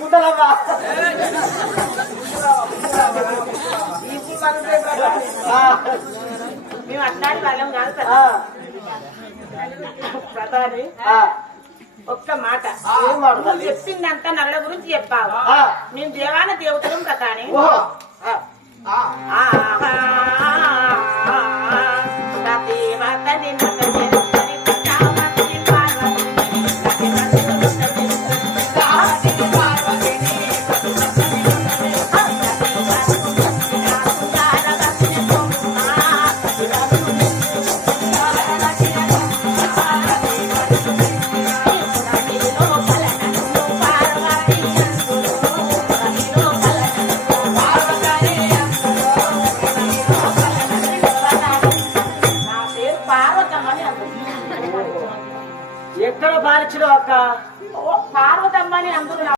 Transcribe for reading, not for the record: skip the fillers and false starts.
ముద్దలవ్వా మేము అట్లాంటి వాళ్ళం కాదు కదా ప్రధాని. ఒక్క మాట చెప్పిందంతా నల్ల గురించి చెప్పావు. మేము దేవాన దేవతలం ప్రధాని. ఎక్కడ బాలించడం అక్క పార్వతమ్మని అందరూ